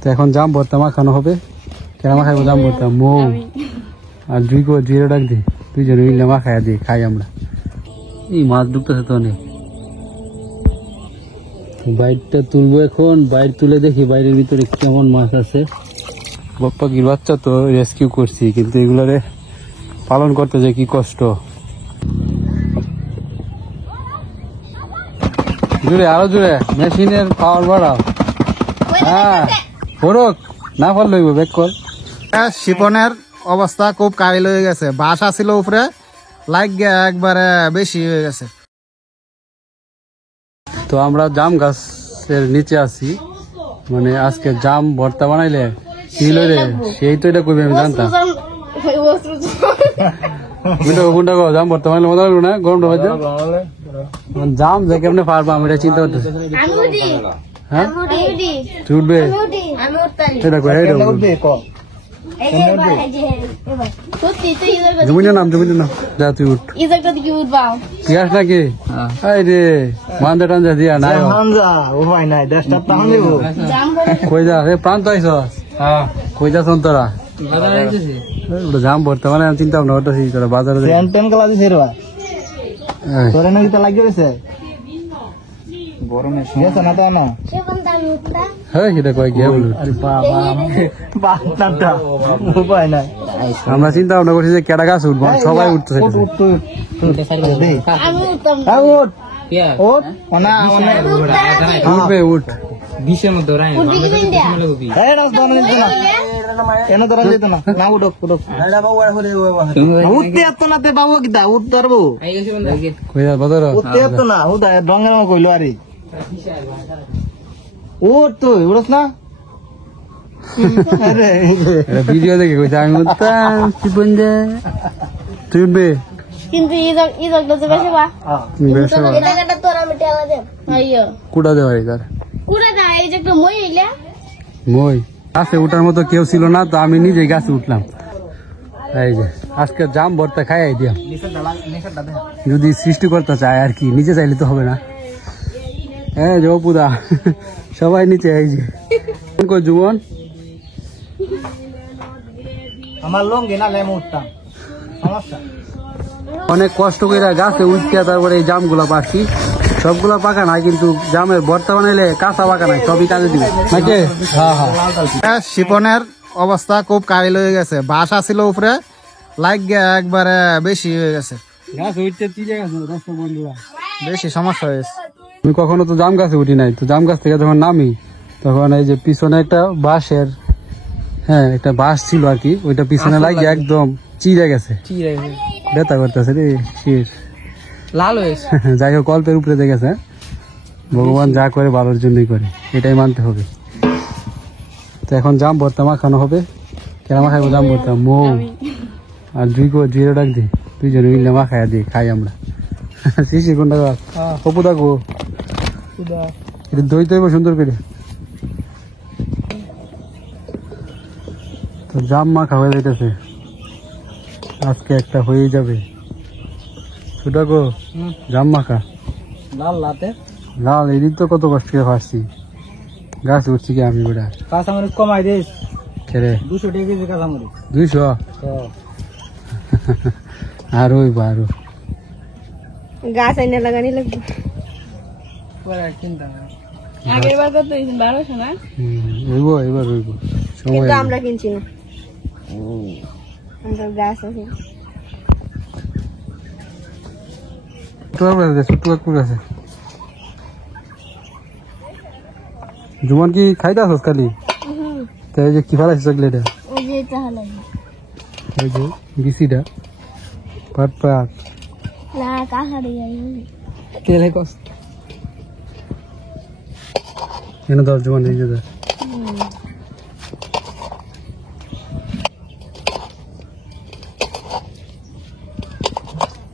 তো এখন জাম ভর্তা মাখানো হবে। কেন মাখাবো জাম ভর্তা? মৌ আর জুইরো ডাক দিই, দুইজনে মিলে মাখাইয়া দিই, খাই আমরা। এই মাছ ঢুকতেছে তো অনেক। বাইরটা তুলবো এখন। বাইর তুলে দেখি বাইরের ভিতরে কেমন মাছ আছে। বকপাখির বাচ্চা তো রেস্কিউ করছি, কিন্তু এগুলারে পালন করতে যে কি কষ্ট। জুড়ে আরো জুড়ে মেশিনের পাওয়ার বাড়াও। হ্যাঁ ফরক না ফল লইব ব্যাক কর। শিপনের অবস্থা খুব কাহিল হয়ে গেছে। বাঁশ আসিল উপরে, লাইক একবারে বেশি হয়ে গেছে। তো আমরা জাম গাছের নিচে আছি, মানে আজকে জাম ভর্তা বানাইলে কি লইলে সেই তো এটা করবে আমি জানতাম। কোনটা গো জাম ভর্তা বানাইলে মজা লাগলো না? গরমটা বাজে জাম যে কেমনে পারবো আমি এটা চিন্তা করতেছি। হ্যাঁ তুই উঠবে? এটা কই জমিনের নাম যা তুই উঠ। ঠিক আছে নাকি? রে মান্দা টান্দা দিয়া নাই কই যা রে প্রান্ত আইস কই যা তোরা জাম ভর্তা মানে চিন্তা ভাবনা করতেছি তোরা বাজারে আমরা চিন্তা ভাবনা করছি যে কেডা গাছ উঠবো, সবাই উঠতেছে। উঠবে উঠ বিশের মধ্যে ভিডিও দেখে কইছে আমি উঠতাম। তুই উঠবে কিন্তু কুড়া দেওয়া তার মই গাছে উঠার মতো কেউ ছিল না, তো আমি নিজে গাছে উঠলাম। এই যে আজকে জাম ভর্তা খাই দিয়া, যদি সৃষ্টি করতে চায় আর কি, নিচে চাইলে তো হবে না। হ্যাঁ যে অপুদা সবাই নিচে। এই যে জুবন আমার লঙ্গি না লেম উঠতাম সমস্যা। অনেক কষ্ট করে গাছে উঠতে তারপরে এই জাম গুলা পাচ্ছি। সবগুলা পাকা না, কিন্তু জামের ভর্তা বানাইলে কাঁচা পাকা নাই, সবই কাজে দিবে নাকি? শিপনের অবস্থা খুব কাহিল হয়ে গেছে। বাঁশ আসিল উপরে, লাইক একবারে বেশি হয়ে গেছে। গাছ উঠতে চিড়ে গেছে বন্ধুরা, বেশি সমস্যা হয়েছে। আমি কখনো তো জাম গাছে উঠি নাই, তো জাম গাছ থেকে যখন নামি তখন এই যে পিছনে একটা বাঁশের, হ্যাঁ একটা বাঁশ ছিল আর কি, ওইটা পিছনে লাগিয়ে একদম চিড়ে গেছে, ব্যথা করতেছে রে শীষ লাল হয়েছে। যাই হোক অল্পের উপরে দেখেছে, ভগবান যা করে ভালোর জন্যই করে, এটাই মানতে হবে। তো এখন জাম ভর্তা মাখানো হবে। কেন মাখাইবো জাম ভর্তা? মৌ আর জুইরো ডাক দিই, দুইজনে মিলে মাখাইয়া দিই, খাই আমরা। শিশি কোনটা গাছ? অপু দেখো এটা দই তৈব সুন্দর করে। তো জাম মাখা হয়ে যাইতেছে, আজকে একটা হয়ে যাবে। ছোটা গো জাম মাখা লাল লাতে লাল, এদিক তো কত কষ্ট করে ফাঁসছি, গাছ উঠছি কি আমি বেটা। কাঁচামরিচ কমাই দিস রে 200 টাকা কেজি কাঁচামরিচ। 200 আর ওই বারো গাছ আইনে লাগানি লাগবে। আগের বার কত 1200 না? এবার রইব সময়, কিন্তু আমরা কিনছি না, আমরা গাছ আছে। জুমন কি খাইতে আসস খালি? তাই যে কি ফেলাইছিস চকলেটে? ওই যে এটা লাগে, ওই যে বিসিটা পাট পাট না কাহারে যাই তেলে কস এনে দাও জুমন, এই যে দাও।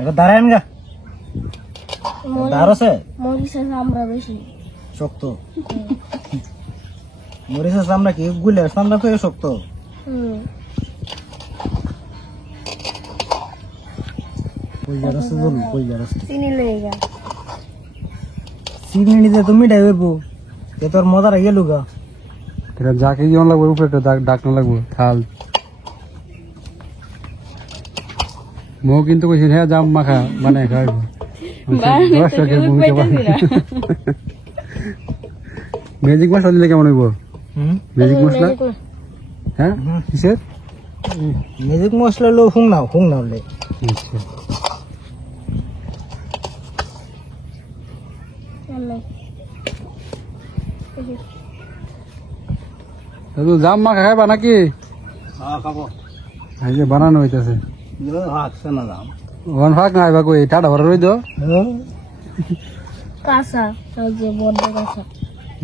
এটা দাঁড়ান গা দাঁড়াছে মরিচের চামড়া বেশি শক্ত। মরিচের চামড়া কি গুলে চামড়া করে শক্ত। চিনি লেগা চিনি নিতে তুমি ডাইবো, তোর মজা গেল গা। এটা যাকে যেমন লাগবে উপরে একটা ডাকনা লাগবে থাল মো কিন্তু কইছি হ্যাঁ জাম মাখা মানে খাইব দর্শকের ভূমিকা ম্যাজিক মশলা দিলে কেমন হইব ম্যাজিক মশলা হ্যাঁ কিসের ম্যাজিক মশলা লো হুং নাও লে আচ্ছা দাদু জাম মাখা খাইবা নাকি খাবো এই যে বানানো হইতেছে হাঁকছে না দাম ওখান ফাঁক না আইবা কই টাটা ভরা রই দো কাঁচা ওই যে বড্ড কাঁচা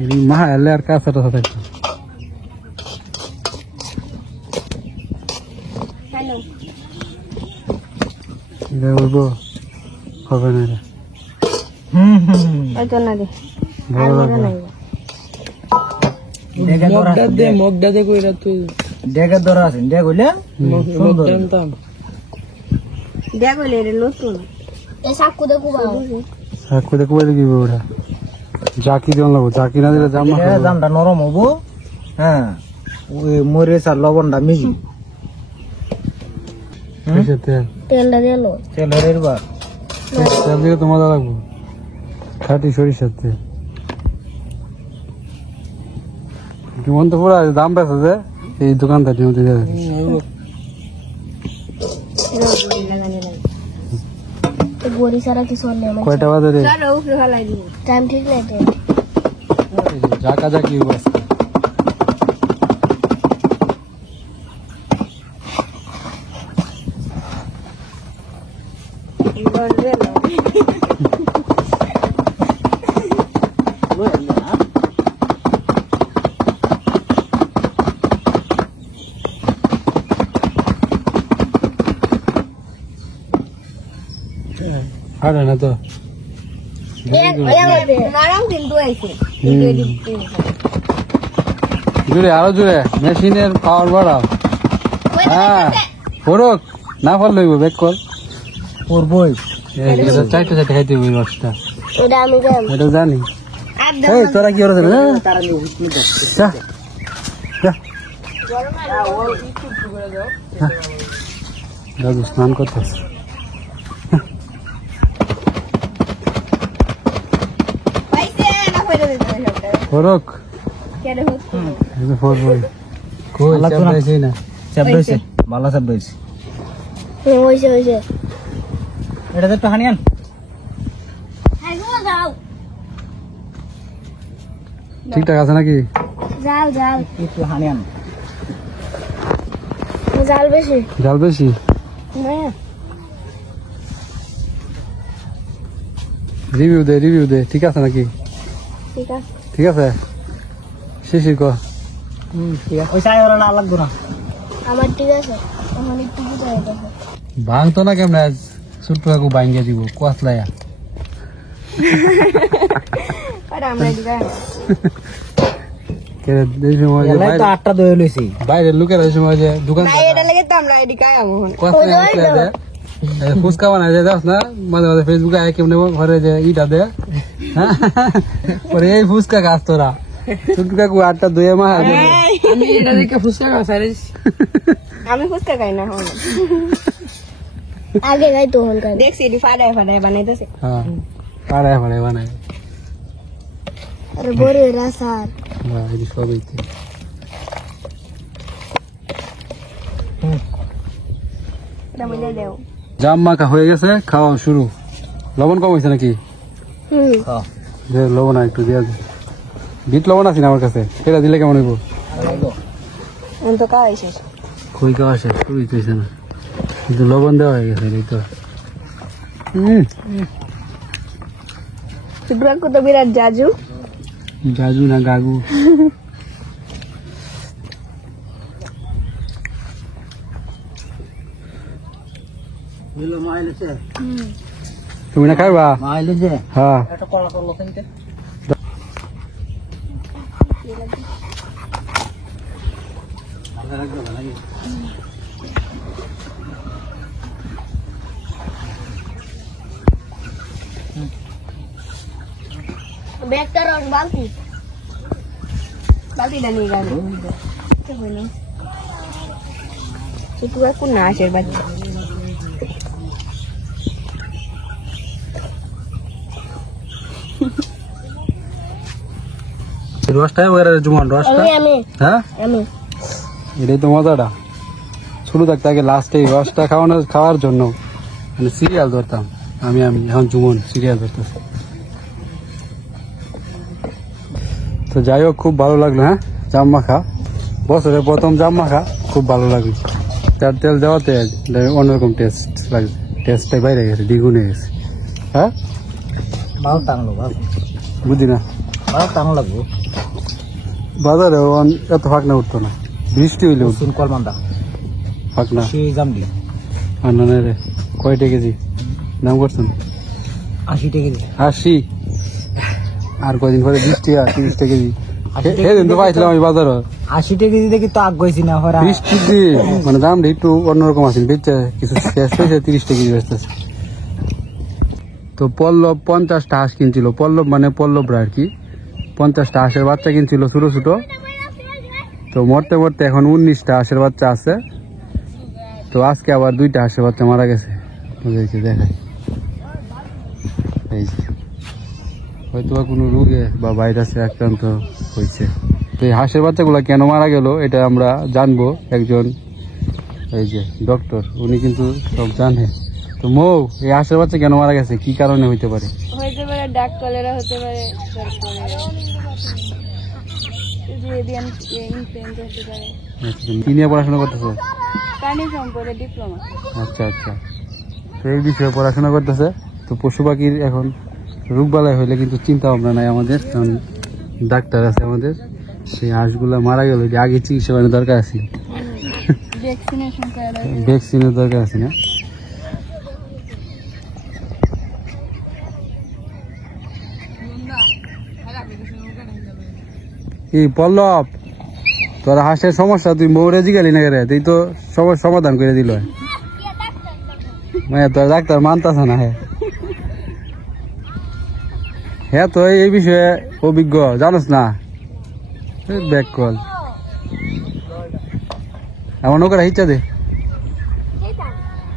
এই মাহা এলে আর কাঁচাটা থাকতো হ্যালো এটা বলবো হবে না এটা ওই তো না রে বড় লাগবে মগডা দে কইরা তুই ডেগা ধরা আছে ডেগ হইলে সুন্দর দেখ ওই রে নতুন এ সাকু দেখো বাবা সাকু দেখো বলে কি ওটা জাকি দিন লাগবো জাকি না দিলে জাম মাখা জামটা নরম হবো হ্যাঁ ওই মরিচ আর লবণটা মিজি কিসের তেল তেলটা দিলো তেলের বার তেল দিয়ে তো মজা লাগবো খাটি সরিষার তেল কেমন তো পুরা দাম বেচা যে এই দোকানদার নিয়ে দিয়ে দেয় গড়ি সারা কিছু নেই কয়টা বাজে রে টাইম ঠিক নাই তো জাকা জাকি বাস আরে না তো নারাম কিন্তু আইছে জুড়ে আরো জুড়ে মেশিনের পাওয়ার বাড়াও হ্যাঁ ফরক না ফল লইব বেক কর করবই চারটে চারটে খাইতে হইব রসটা এটা আমি যাম এটা জানি আর এই তোরা কি করে যা যা দাদু স্নান করতেছে পাইছে না কইরা দিতে সবটা ফরক কেন হচ্ছে এই তো ফর বই কই চাপড়াইছে না চাপ রইছে ভালো চাপ রইছে হইছে হইছে এটা তো একটু হানিয়ান আইগো যাও ঠিকঠাক আছে নাকি যাও যাও একটু হানিয়ান জাল বেশি জাল বেশি না রিভিউ দে ঠিক আছে নাকি ঠিক আছে ঠিক আছে শিশির কর ঠিক আছে ওই চাই ওরা না লাগবে না আমার ঠিক আছে আমার একটু বুঝাই দাও ভাঙতো না কেমন আজ ছোট্ট কাকু ভাঙ্গিয়ে দিব কসলাইয়া আরে আমরা দিবা এই সময় যে এলাই তো আটটা দই লইছি বাইরের লোকের এই সময় যে দোকান না এটা লাগে তো আমরা এদিকে আমো কসলাইয়া ফুচকা বানায় যায় যাস না মাঝে মাঝে ফেসবুকে আয় কেমন ঘরে যে ইটা দে পরে এই ফুচকা খাস তোরা ছোট্ট কাকু 8টা দইয়ে মা আমি এটা দেখে ফুসকা খাই আমি ফুচকা খাই না হন আগে গাই তো হন খাই দেখছি এডি ফাড়ায় ফাড়ায় বানাইতেছে হ্যাঁ পাড়ায় বানায় আরে বড় রাসার হ্যাঁ এই সবই এটা মিলে দেও জাম মাখা হয়ে গেছে খাওয়া শুরু লবণ কম হয়েছে নাকি যে লবণ আর একটু দিয়া দে বিট লবণ আছে না আমার কাছে সেটা দিলে কেমন হইব আমি তো খাইছি খই খাওয়া শেষ খুবই হয়েছে না কিন্তু লবণ দেওয়া হয়ে গেছে এই তো শুক্রাকু তো বিরাট জাজু জাজু না গাগু তুমি না খাইবা মাইলে যে হ্যাঁ একটা কলা করলো কিনতে ব্যাগটা রস বালতি বালতিটা নিয়ে গেল শুধু এখন না আসে বাচ্চা রসটা জুমন রসটা আমি হ্যাঁ আমি এটাই তো মজাটা শুরু থাকতে আগে লাস্টে এই রসটা খাওয়ার জন্য মানে সিরিয়াল ধরতাম আমি এখন জুমন সিরিয়াল ধরতেছি। তো যাই হোক খুব ভালো লাগলো, হ্যাঁ জাম মাখা বছরের প্রথম জাম মাখা খুব ভালো লাগলো। তার তেল দেওয়াতে অন্যরকম টেস্ট লাগছে, টেস্টটাই বাইরে গেছে, দ্বিগুণ হয়ে গেছে। হ্যাঁ ভালো টানলো বুঝি না ভালো টানো লাগবো বাজারে এত ফাঁকনা উঠতো না, বৃষ্টি হইলে উঠতো কলমান্দা ফাঁকনা। সেই জামলি আর না রে কয়টা কেজি দাম করছেন? 80 টাকা কেজি 80। আর কয়দিন পরে 20 টাকা 30 টাকা কেজি। 80 টাকা সেদিন তো পাইছিলাম আমি বাজারে 80 টাকা কেজি দেখি তো আগ গেছি না হরা 20 কেজি, মানে দামটা একটু অন্যরকম আছে, বেচছে কিছু শেষ হয়েছে 30 টাকা কেজি বেচতেছে। তো পল্লব 50টা হাঁস কিনছিল, পল্লব মানে পল্লবরা আর কি 50টা হাঁসের বাচ্চা কিনছিল ছোট ছোট। তো মরতে মরতে এখন 19টা হাঁসের বাচ্চা আছে। তো আজকে আবার 2টা হাঁসের বাচ্চা মারা গেছে, ওদেরকে দেখাই। এই যে হয়তো কোনো রোগে বা ভাইরাসে আক্রান্ত হয়েছে। তো এই হাঁসের বাচ্চাগুলো কেন মারা গেল এটা আমরা জানবো, একজন এই যে ডক্টর উনি কিন্তু সব জানে। তো মৌ, এই হাঁসের বাচ্চা কেন মারা গেছে, কি কারণে হইতে পারে? হতে পারে ডাক কলেরা, হতে পারে কি নিয়ে পড়াশোনা করতেছে? প্রাণী সম্পদে ডিপ্লোমা। আচ্ছা আচ্ছা, তো এই বিষয়ে পড়াশোনা করতেছে। তো পশু পাখির এখন রোগবালাই হইলে কিন্তু চিন্তা ভাবনা নাই আমাদের, কারণ ডাক্তার আছে আমাদের। সেই হাঁসগুলা মারা গেল, আগে চিকিৎসা করার দরকার আছে, ভ্যাকসিনের দরকার আছে না? এই পল্লব, তোর হাঁসের সমস্যা তুই মৌরে জিগালি না রে, তুই তো সমস্যার সমাধান করে দিল। মানে তোর ডাক্তার মানতাছে না। হ্যাঁ তো এই বিষয়ে অভিজ্ঞ, জানোস না? ব্যাক কল আমার নৌকার হিচ্ছা দে।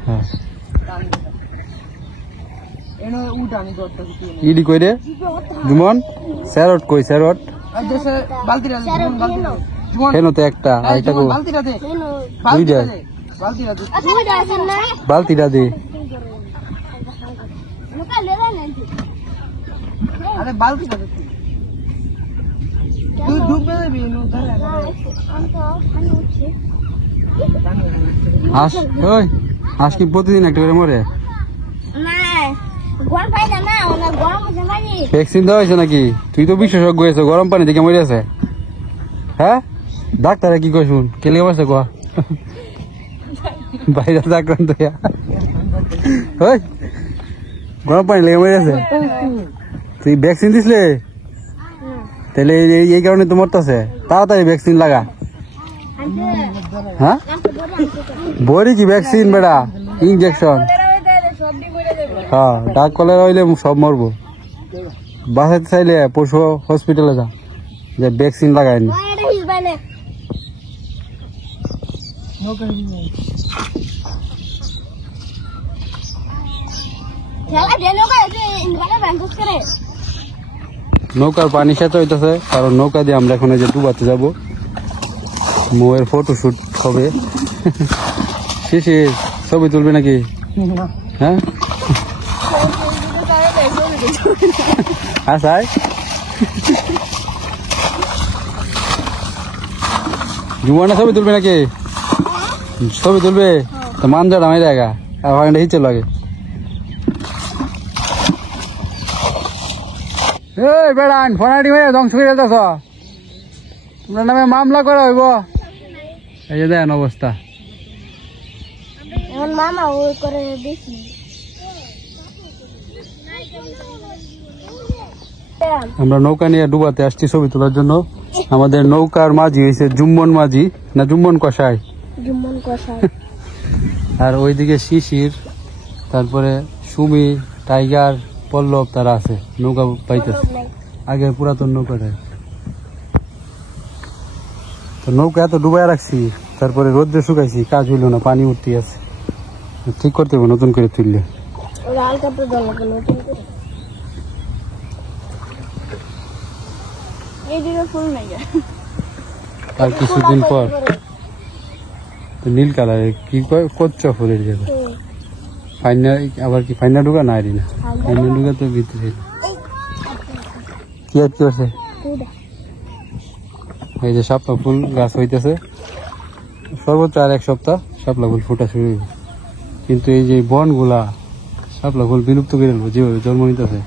হ্যাঁ ইডি কই রে জুমন? স্যারট কই? স্যারট কেন তো একটা আরেকটা কো দুইটা বালতিটা দে। হাঁস ওই হাঁস কি প্রতিদিন একটা করে মরে? ভ্যাকসিন দেওয়া হয়েছে নাকি? তুই তো বিশেষজ্ঞ হয়েছে, গরম পানি দেখে মরে আছে। হ্যাঁ ডাক্তারে কি কয় শুন, কেলে বসে কোয়া বাইরে আক্রান্ত ওই গরম পানি লেগে মরে আছে। তুই ভ্যাকসিন দিসলে তাহলে এই কারণে তো মরতেছে। তাড়াতাড়ি ভ্যাকসিন লাগা। হ্যাঁ বড়ি কি ভ্যাকসিন বেড়া, ইনজেকশন। হ্যাঁ ডাক কলেরা হইলে সব মরবো। বাঁচাতে চাইলে পশু হসপিটালে যা, যে ভ্যাকসিন লাগায়নি। নৌকার পানি শেষ হইতেছে, কারণ নৌকা দিয়ে আমরা এখন যে ডুবাতে যাব। মৌয়ের ফটোশুট হবে। শেষে ছবি তুলবে নাকি? হ্যাঁ আসাই জুমানা ছবি তুলবে নাকি? ছবি তুলবে তো মানজাটা আমি দেখা আর হিচে লাগে। এই বেড়ান ফোনাটি হয়ে ধ্বংস করে যেতেছ, তোমার নামে মামলা করা হইব। এই যে দেন অবস্থা। মামা ওই করে বেশি আমরা নৌকা নিয়ে ডুবাতে আসছি ছবি তোলার জন্য। আমাদের নৌকার মাঝি হয়েছে জুম্মন মাঝি, না জুম্মন কষাই। আর ওইদিকে শিশির, তারপরে সুমি, টাইগার, পল্লব তারা আছে নৌকা পাইতেছে, আগের পুরাতন নৌকাটায়। তো নৌকা এত ডুবাই রাখছি, তারপরে রোদ্রে শুকাইছি, কাজ হইলো না, পানি উঠতে আছে। ঠিক করতে হবে নতুন করে তুললে। ওরা হালকা তো দল নতুন করে এই দিকে ফুল নাই গা। আর কিছুদিন পর তো নীল কালারের কি কয় কচ্চা ফুলের যাবে ফাইনা, আবার কি ফাইনা ঢুকা না আরি না, ফাইনা ঢুকা তো ভিতরে কি আর কি আছে। এই যে শাপলা ফুল গাছ হইতেছে, সর্বোচ্চ আর 1 সপ্তাহ শাপলা ফুল ফোটা শুরু হইব। কিন্তু এই যে বনগুলা শাপলা ফুল বিলুপ্ত করে দেবো যেভাবে জন্ম নিতেছে।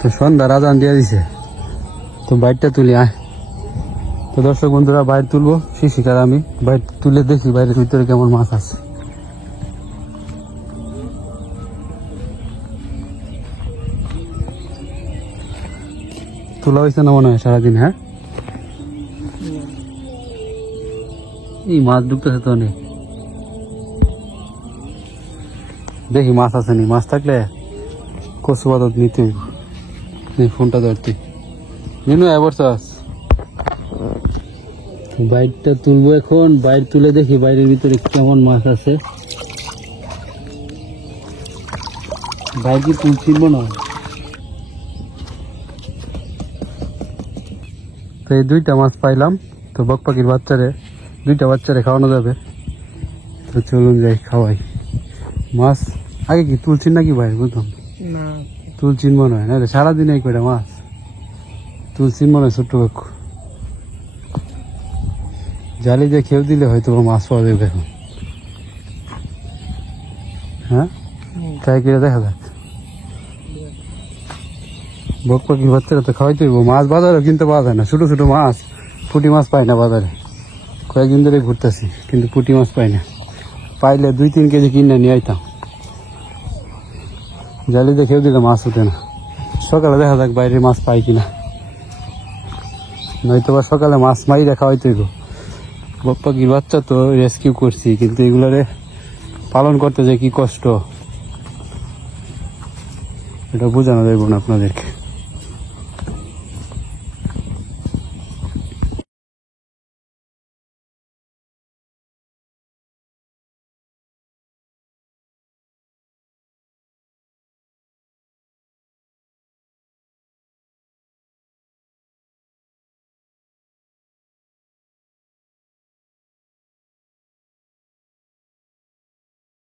তো সন্ধ্যা রাজান দিয়ে দিছে, তো বাইরটা তুলি আয়। তো দর্শক বন্ধুরা বাইর তুলবো, শিশিকার আমি বাইর তুলে দেখি বাইরের ভিতরে কেমন মাছ আছে। তোলা হয়েছে না মনে হয় সারাদিন? হ্যাঁ, এই মাছ ডুবতেছে তো অনেক, দেখি মাছ আছে নি, মাছ থাকলে কচু বাদত নিতে হইব। ফোনটা ধরতে নিনু এবছর বাইরটা তুলবো এখন। বাইর তুলে দেখি বাইরের ভিতরে কেমন মাছ আছে। বাইর কি তুলছিল না। তো এই 2টা মাছ পাইলাম, তো বক পাখির বাচ্চারে 2টা বাচ্চারে খাওয়ানো যাবে। তো চলুন যাই খাওয়াই। মাছ আগে কি তুলছেন নাকি বাইর? বুঝলাম না, তুলছিন মনে হয়, না সারাদিন এই কয়টা মাছ তুলছিন মনে হয়। ছোট্ট কাকু জালি দিয়ে খেয়েও দিলে হয়তো মাছ পাওয়া যাবে এখন। হ্যাঁ, ট্রাই করে দেখা যাক। বক পাখির বাচ্চারা তো খাওয়াইতে হইব। মাছ বাজারে কিনতে পাওয়া যায় না, ছোট ছোট মাছ, পুঁটি মাছ পাই না বাজারে। কয়েকদিন ধরে ঘুরতেছি কিন্তু পুঁটি মাছ পাই না। পাইলে 2-3 কেজি কিনে নিয়ে আইতাম। জালি দেখেও দিলে মাছ ওঠে না। সকালে দেখা যাক বাইরে মাছ পাই কিনা, নয়তো বা সকালে মাছ মারি দেখা হয়তো। বক পাখির বাচ্চা তো রেস্কিউ করছি, কিন্তু এগুলারে পালন করতে যে কি কষ্ট এটা বোঝানো যাইব না আপনাদেরকে।